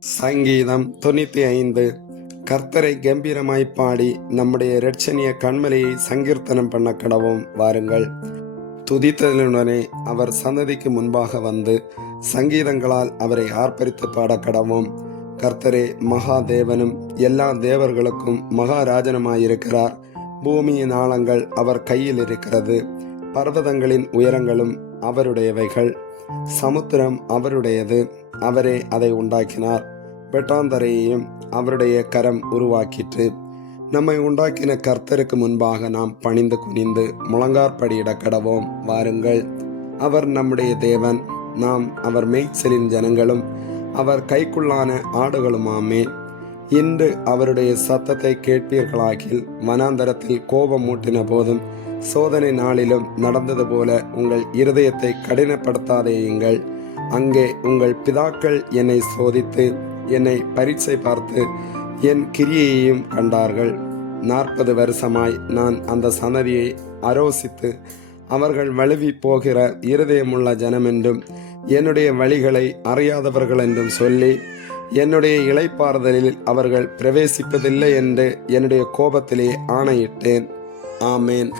சங்கீதம் தொண்ணூத்தி ஐந்து. கர்த்தரை கம்பீரமாய் பாடி நம்முடைய இரட்சணிய கண்மலையை சங்கீர்த்தனம் பண்ண கடவும் வாருங்கள். துதித்தலுடனே அவர் சந்ததிக்கு முன்பாக வந்து சங்கீதங்களால் அவரை ஆர்ப்பரித்து பாட கடவும். கர்த்தரே மகா தேவனும் எல்லா தேவர்களுக்கும் மகாராஜனுமாயிருக்கிறார் பூமியின் ஆழங்கள் அவர் கையில் இருக்கிறது. பர்வதங்களின் உயரங்களும் அவருடையவைகள். சமுத்திரம் அவருடையது. அவரே அதை உண்டாக்கினார். வெட்டாந்தரையையும் அவருடைய கரம் உருவாக்கிற்று. நம்மை உண்டாக்கின கர்த்தருக்கு முன்பாக நாம் பணிந்து குனிந்து முழங்கார்படியிட கடவோம். வாருங்கள். அவர் நம்முடைய தேவன். நாம் அவர் மேய்ச்சலின் ஜனங்களும் அவர் கைக்குள்ளான ஆடுகளுமாமே. இன்று அவருடைய சத்தத்தை கேட்பீர்களாகில் வனாந்தரத்தில் கோபம் மூட்டின போதும் சோதனை நாளிலும் நடந்தது போல உங்கள் இருதயத்தை கடினப்படுத்தாதேயுங்கள். அங்கே உங்கள் பிதாக்கள் என்னை சோதித்து என்னை பரீட்சை பார்த்து என் கிரியையையும் கண்டார்கள். நாற்பது வருஷமாய் நான் அந்த சன்னதியை அரோசித்து அவர்கள் வழுவி போகிற இருதயமுள்ள ஜனமென்றும் என்னுடைய வழிகளை அறியாதவர்கள் என்றும் சொல்லி என்னுடைய இலைப்பாறுதலில் அவர்கள் பிரவேசிப்பதில்லை என்று என்னுடைய கோபத்திலே ஆணையிட்டேன். ஆமேன்.